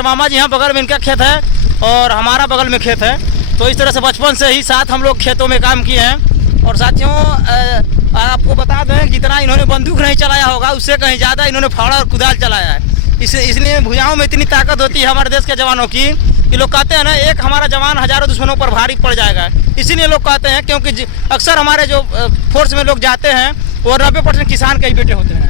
हमारे मामा जी यहाँ बगल में इनका खेत है और हमारा बगल में खेत है। तो इस तरह से बचपन से ही साथ हम लोग खेतों में काम किए हैं। और साथियों आपको बता दें जितना इन्होंने बंदूक नहीं चलाया होगा उससे कहीं ज़्यादा इन्होंने फावड़ा और कुदाल चलाया है। इसलिए भुजाओं में इतनी ताकत होती है हमारे देश के जवानों की कि लोग कहते हैं ना, एक हमारा जवान हज़ारों दुश्मनों पर भारी पड़ जाएगा। इसीलिए लोग कहते हैं, क्योंकि अक्सर हमारे जो फोर्स में लोग जाते हैं वो 90% किसान के ही बेटे होते हैं।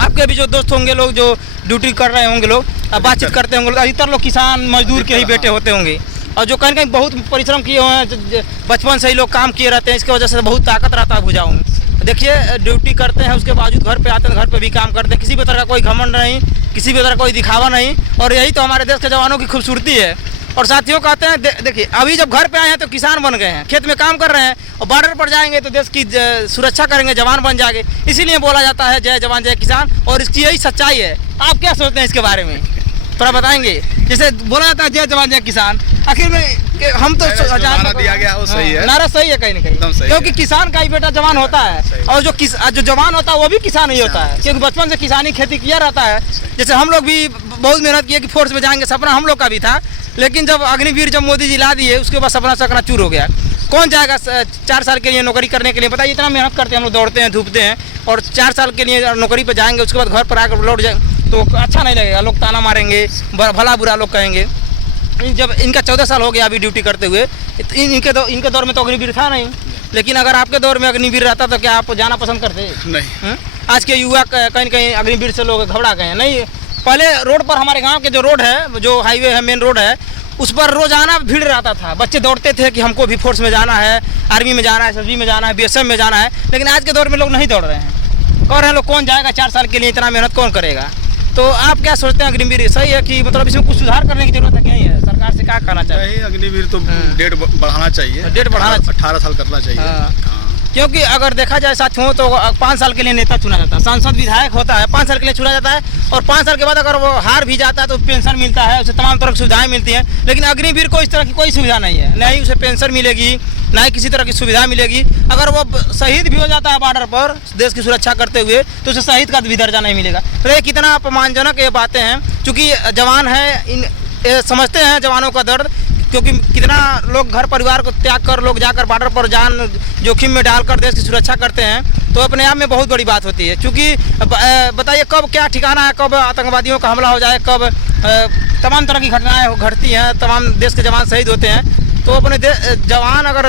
आपके भी जो दोस्त होंगे लोग जो ड्यूटी कर रहे होंगे, लोग बातचीत करते होंगे, अधिकतर लोग किसान मजदूर के ही बेटे होते होंगे। और जो कहीं कहीं बहुत परिश्रम किए हुए हैं, बचपन से ही लोग काम किए रहते हैं, इसकी वजह से बहुत ताकत रहता है भुजाओं में। देखिए ड्यूटी करते हैं, उसके बावजूद घर पे आते हैं, घर पे भी काम करते हैं, किसी भी तरह का कोई घमंड नहीं, किसी भी तरह का कोई दिखावा नहीं। और यही तो हमारे देश के जवानों की खूबसूरती है। और साथियों कहते हैं देखिए अभी जब घर पे आए हैं तो किसान बन गए हैं, खेत में काम कर रहे हैं, और बॉर्डर पर जाएंगे तो देश की सुरक्षा करेंगे, जवान बन जाएंगे। इसीलिए बोला जाता है जय जवान जय किसान, और इसकी यही सच्चाई है। आप क्या सोचते हैं इसके बारे में, थोड़ा बताएंगे? जैसे बोला जाता है जय जवान जय किसान, आखिर में हम तो नारा दिया गया वो सही है, नारा सही है कहीं ना कहीं, क्योंकि किसान का ही बेटा जवान होता है। और जो जवान होता है वो भी किसान ही होता है, क्योंकि बचपन से किसानी खेती किया रहता है। जैसे हम लोग भी बहुत मेहनत किए कि फोर्स में जाएंगे, सपना हम लोग का भी था। लेकिन जब अग्निवीर जब मोदी जी ला दिए, उसके बाद सपना सकना चूर हो गया। कौन जाएगा 4 साल के लिए नौकरी करने के लिए? बताइए, इतना मेहनत करते हैं हम लोग, दौड़ते हैं धूपते हैं, और 4 साल के लिए नौकरी पर जाएंगे, उसके बाद घर पर आकर लौट जाए तो अच्छा नहीं लगेगा। लोग ताना मारेंगे, भला बुरा लोग कहेंगे। जब इनका 14 साल हो गया अभी ड्यूटी करते हुए, इनके दौर में तो अग्निवीर था नहीं। लेकिन अगर आपके दौर में अग्निवीर रहता तो क्या आप जाना पसंद करते? नहीं। आज के युवा कहीं कहीं अग्निवीर से लोग घबरा गए हैं। नहीं, पहले रोड पर, हमारे गांव के जो रोड है, जो हाईवे है, मेन रोड है, उस पर रोजाना भीड़ रहता था। बच्चे दौड़ते थे कि हमको भी फोर्स में जाना है, आर्मी में जाना है, एसएसबी में जाना है, बीएसएफ में जाना है। लेकिन आज के दौर में लोग नहीं दौड़ रहे हैं। कह रहे हैं लोग कौन जाएगा 4 साल के लिए, इतना मेहनत कौन करेगा? तो आप क्या सोचते हैं, अग्निवीर सही है कि मतलब इसमें कुछ सुधार करने की जरूरत है? क्या है सरकार से क्या कहना चाहिए? नहीं, अग्निवीर तो डेट बढ़ाना चाहिए, डेट बढ़ाना 18 साल करना चाहिए। क्योंकि अगर देखा जाए साथियों तो 5 साल के लिए नेता चुना जाता है, सांसद विधायक होता है, 5 साल के लिए चुना जाता है। और 5 साल के बाद अगर वो हार भी जाता है तो पेंशन मिलता है, उसे तमाम तरह की सुविधाएं मिलती हैं। लेकिन अग्निवीर को इस तरह की कोई सुविधा नहीं है, ना ही उसे पेंशन मिलेगी, ना ही किसी तरह की सुविधा मिलेगी। अगर वो शहीद भी हो जाता है बॉर्डर पर देश की सुरक्षा करते हुए, तो उसे शहीद का भी दर्जा नहीं मिलेगा। तो ये कितना अपमानजनक ये बातें हैं। चूँकि जवान है, समझते हैं जवानों का दर्द, क्योंकि कितना लोग घर परिवार को त्याग कर लोग जाकर बॉर्डर पर जान जोखिम में डालकर देश की सुरक्षा करते हैं। तो अपने आप में बहुत बड़ी बात होती है। क्योंकि बताइए कब क्या ठिकाना है, कब आतंकवादियों का हमला हो जाए, कब तमाम तरह की घटनाएं घटती हैं, तमाम देश के जवान शहीद होते हैं। तो अपने जवान अगर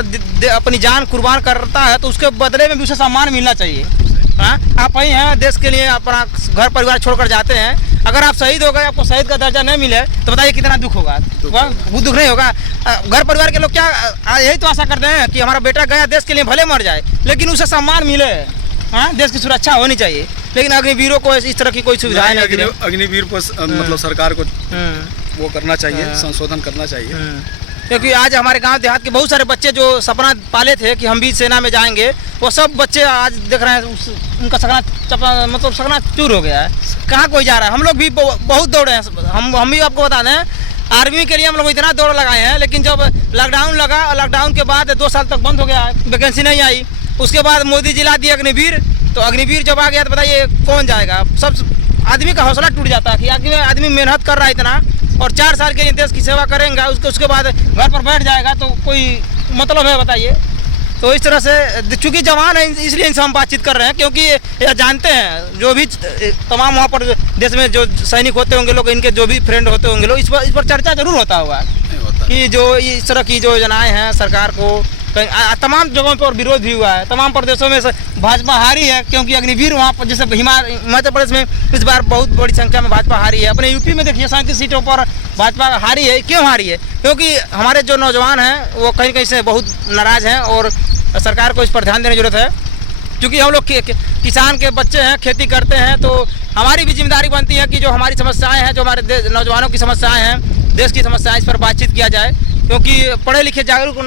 अपनी जान कुर्बान करता है तो उसके बदले में भी उसे सम्मान मिलना चाहिए। हाँ, आप वही हैं, देश के लिए अपना घर परिवार छोड़कर जाते हैं। अगर आप शहीद हो गए, आपको शहीद का दर्जा नहीं मिले, तो बताइए कितना दुख होगा? वो दुख नहीं होगा? घर परिवार के लोग क्या यही तो आशा करते हैं कि हमारा बेटा गया देश के लिए, भले मर जाए लेकिन उसे सम्मान मिले। हाँ, देश की सुरक्षा होनी चाहिए। लेकिन अग्निवीरों को इस तरह की कोई सुविधाएं नहीं। अग्निवीर को मतलब सरकार को वो करना चाहिए, संशोधन करना चाहिए। क्योंकि आज हमारे गांव देहात के बहुत सारे बच्चे जो सपना पाले थे कि हम भी सेना में जाएंगे, वो सब बच्चे आज देख रहे हैं उनका सपना चूर हो गया है। कहाँ कोई जा रहा है? हम लोग भी बहुत दौड़े हैं। हम भी आपको बता दें, आर्मी के लिए हम लोग इतना दौड़ लगाए हैं। लेकिन जब लॉकडाउन लगा, लॉकडाउन के बाद 2 साल तक बंद हो गया, वैकेंसी नहीं आई। उसके बाद मोदी जी ला दिए अग्निवीर। तो अग्निवीर जब आ गया तो बताइए कौन जाएगा? सब आदमी का हौसला टूट जाता है कि आदमी मेहनत कर रहा है इतना, और 4 साल के लिए देश की सेवा करेंगे, उसके बाद घर पर बैठ जाएगा तो कोई मतलब है? बताइए। तो इस तरह से चूँकि जवान है इसलिए इनसे हम बातचीत कर रहे हैं, क्योंकि ये जानते हैं जो भी तमाम वहाँ पर देश में जो सैनिक होते होंगे लोग, इनके जो भी फ्रेंड होते होंगे लोग, इस पर चर्चा जरूर होता होगा कि जो इस तरह की जो योजनाएँ हैं सरकार को, तमाम जगहों पर विरोध भी हुआ है। तमाम प्रदेशों में भाजपा हारी है, क्योंकि अग्निवीर वहाँ पर जैसे हिमाचल प्रदेश में इस बार बहुत बड़ी संख्या में भाजपा हारी है। अपने यूपी में देखिए 37 सीटों पर भाजपा हारी है। क्यों हारी है? क्योंकि हमारे जो नौजवान हैं वो कहीं कहीं से बहुत नाराज़ हैं, और सरकार को इस पर ध्यान देने की जरूरत है। क्योंकि हम लोग किसान के बच्चे हैं, खेती करते हैं, तो हमारी भी जिम्मेदारी बनती है कि जो हमारी समस्याएँ हैं, जो हमारे नौजवानों की समस्याएँ हैं, देश की समस्याएँ, इस पर बातचीत किया जाए। क्योंकि पढ़े लिखे जागरूक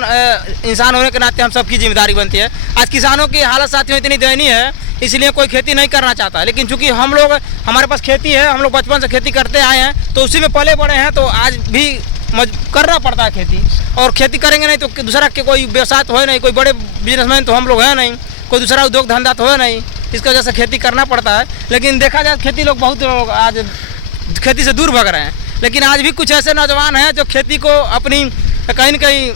इंसान होने के नाते हम सबकी जिम्मेदारी बनती है। आज किसानों की हालत साथियों इतनी दयनीय है, इसलिए कोई खेती नहीं करना चाहता। लेकिन चूंकि हमारे पास खेती है, हम लोग बचपन से खेती करते आए हैं, तो उसी में पले बड़े हैं, तो आज भी करना पड़ता है खेती। और खेती करेंगे नहीं तो दूसरा के कोई व्यवसाय तो है नहीं, कोई बड़े बिजनेसमैन तो हम लोग हैं नहीं, कोई दूसरा उद्योग धंधा तो है नहीं, इसकी वजह से खेती करना पड़ता है। लेकिन देखा जाए खेती लोग बहुत लोग आज खेती से दूर भाग रहे हैं। लेकिन आज भी कुछ ऐसे नौजवान हैं जो खेती को अपनी कहीं न कहीं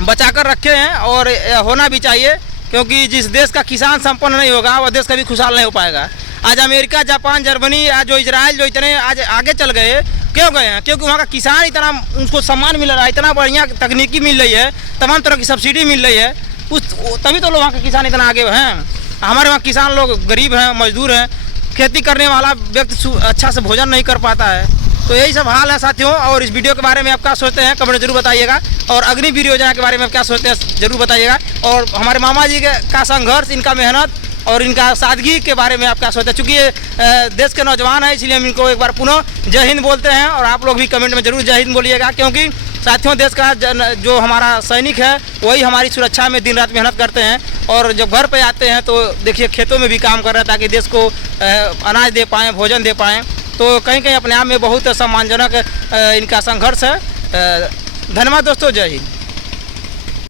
बचा कर रखे हैं, और होना भी चाहिए, क्योंकि जिस देश का किसान संपन्न नहीं होगा वह देश कभी खुशहाल नहीं हो पाएगा। आज अमेरिका, जापान, जर्मनी, आज जो इजराइल जो इतने आज आगे चल गए, क्यों गए हैं? क्योंकि वहाँ का किसान इतना उनको सम्मान मिल रहा है, इतना बढ़िया तकनीकी मिल रही है, तमाम तरह की सब्सिडी मिल रही है, तभी तो लोग वहाँ के किसान इतना आगे हैं। हमारे वहाँ किसान लोग गरीब हैं, मजदूर हैं, खेती करने वाला व्यक्ति अच्छा से भोजन नहीं कर पाता है। तो यही सब हाल है साथियों। और इस वीडियो के बारे में आप क्या सोचते हैं कमेंट जरूर बताइएगा, और अग्निवीर योजना के बारे में आप क्या सोचते हैं जरूर बताइएगा, और हमारे मामा जी का संघर्ष, इनका मेहनत और इनका सादगी के बारे में आप क्या सोचते हैं। चूँकि ये देश के नौजवान हैं, इसलिए हम इनको एक बार पुनः जय हिंद बोलते हैं, और आप लोग भी कमेंट में जरूर जय हिंद बोलिएगा, क्योंकि साथियों देश का जो हमारा सैनिक है वही हमारी सुरक्षा में दिन रात मेहनत करते हैं, और जब घर पे आते हैं तो देखिए खेतों में भी काम कर रहे हैं ताकि देश को अनाज दे पाएँ, भोजन दे पाएँ। तो कहीं कहीं अपने आप में बहुत सम्मानजनक इनका संघर्ष है। धन्यवाद दोस्तों, जय हिंद।